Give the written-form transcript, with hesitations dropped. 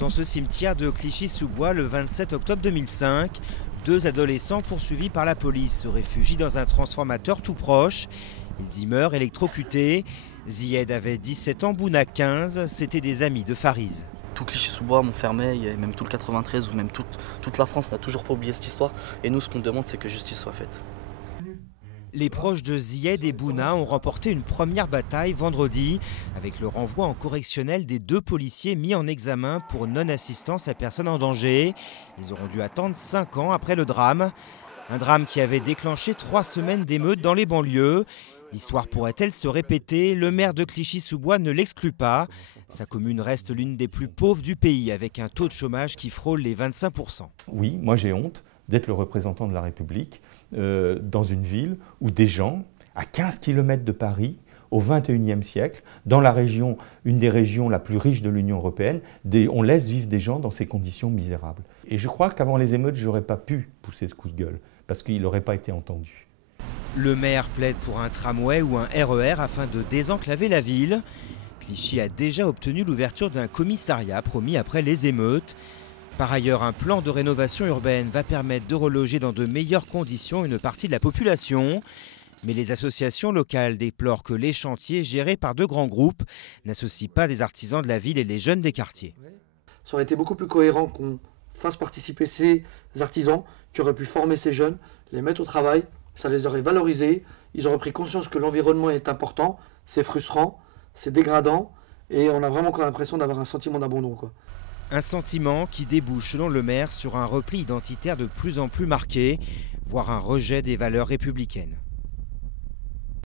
Dans ce cimetière de Clichy-sous-Bois, le 27 octobre 2005, deux adolescents poursuivis par la police se réfugient dans un transformateur tout proche. Ils y meurent électrocutés. Zied avait 17 ans, Bouna 15, c'étaient des amis de Fariz. Tout Clichy-sous-Bois, Montfermeil, et même tout le 93 ou même toute la France n'a toujours pas oublié cette histoire. Et nous, ce qu'on demande, c'est que justice soit faite. Les proches de Zied et Bouna ont remporté une première bataille vendredi avec le renvoi en correctionnel des deux policiers mis en examen pour non-assistance à personne en danger. Ils auront dû attendre 5 ans après le drame. Un drame qui avait déclenché 3 semaines d'émeutes dans les banlieues. L'histoire pourrait-elle se répéter? Le maire de Clichy-sous-Bois ne l'exclut pas. Sa commune reste l'une des plus pauvres du pays avec un taux de chômage qui frôle les 25%. Oui, moi j'ai honte d'être le représentant de la République dans une ville où des gens, à 15 km de Paris, au XXIe siècle, dans la région, une des régions la plus riche de l'Union européenne, on laisse vivre des gens dans ces conditions misérables. Et je crois qu'avant les émeutes, je n'aurais pas pu pousser ce coup de gueule, parce qu'il n'aurait pas été entendu. Le maire plaide pour un tramway ou un RER afin de désenclaver la ville. Clichy a déjà obtenu l'ouverture d'un commissariat promis après les émeutes. Par ailleurs, un plan de rénovation urbaine va permettre de reloger dans de meilleures conditions une partie de la population. Mais les associations locales déplorent que les chantiers gérés par de grands groupes n'associent pas des artisans de la ville et les jeunes des quartiers. Ça aurait été beaucoup plus cohérent qu'on fasse participer ces artisans qui auraient pu former ces jeunes, les mettre au travail, ça les aurait valorisés, ils auraient pris conscience que l'environnement est important, c'est frustrant, c'est dégradant et on a vraiment encore l'impression d'avoir un sentiment d'abandon, quoi. Un sentiment qui débouche, selon le maire, sur un repli identitaire de plus en plus marqué, voire un rejet des valeurs républicaines.